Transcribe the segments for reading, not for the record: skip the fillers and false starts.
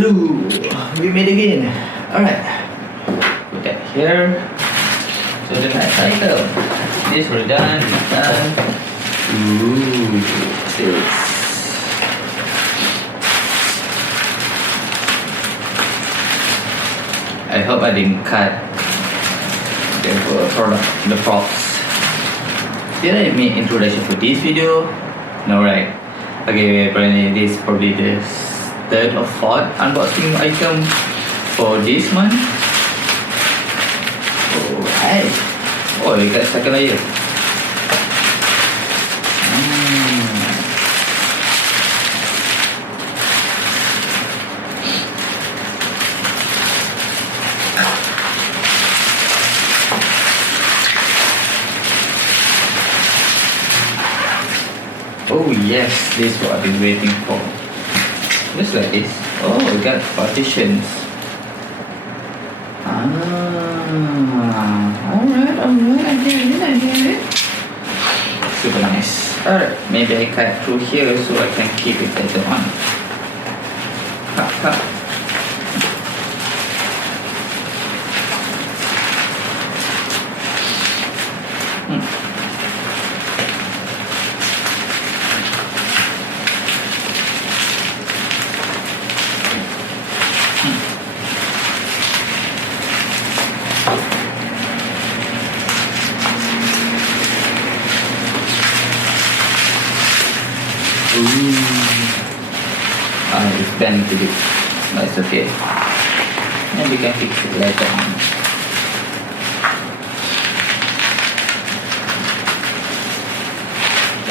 Hello, we made again. Alright, put that here. So the next item, this we're done. Ooh, this. I hope I didn't cut the product, the props. Did I make introduction for this video? No, right? Okay, apparently this is probably the third or fourth unboxing item for this month. Alright. Oh, we got second layer. Oh yes, this is what I've been waiting for. Just like this. Oh, we got partitions. Alright, I get it. Super nice. Alright, maybe I cut through here so I can keep it later on. Ha. It's bent a bit, but it's okay. And we can fix it later on.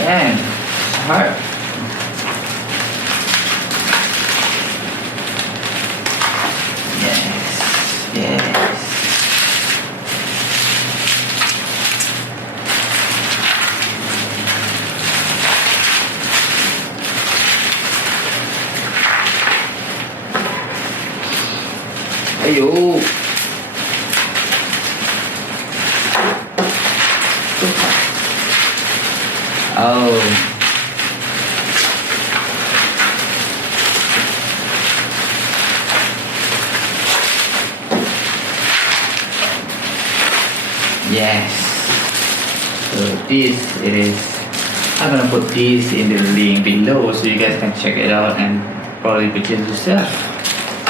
And it's hard. Yes. Ayo. Oh. Yes. So this it is. I'm gonna put this in the link below so you guys can check it out and probably purchase yourself.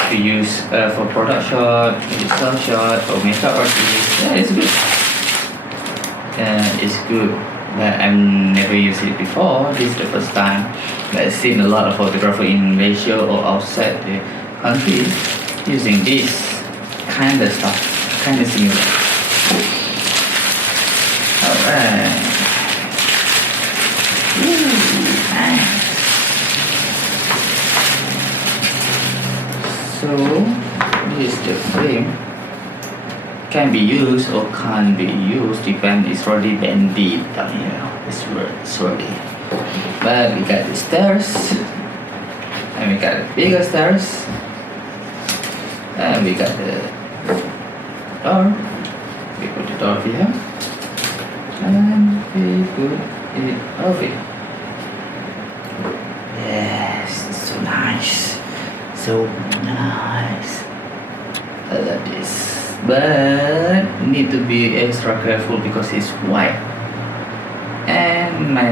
To use for product shot, self shot, or makeup artist. Yeah, it's good. It's good, but I've never used it before. This is the first time. But I've seen a lot of photographers in Malaysia or outside the country using this kind of stuff, kind of similar. Alright. Nice. So this is the frame. Can be used or can't be used, depends. It's already bended down here. It's already. But we got the stairs, and we got the bigger stairs, and we got the door. We put the door here, and we put it over here. Yes, it's so nice. So nice. I love this, but need to be extra careful because it's white and my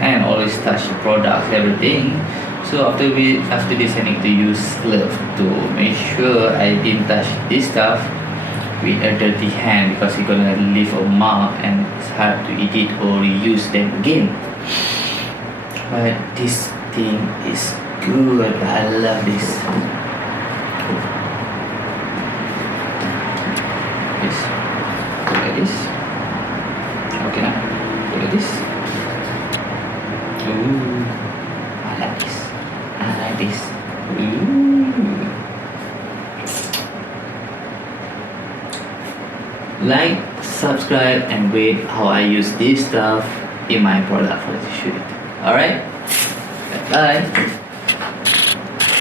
hand always touch the product, everything. So after this I need to use glove to make sure I didn't touch this stuff with a dirty hand because it's gonna leave a mark and it's hard to edit or reuse them again. But this thing is good. I love this. Look at this. Okay, now look at this. Ooh, I like this. Ooh. Like, subscribe, and wait how I use this stuff in my product for the shoot. Alright? Bye.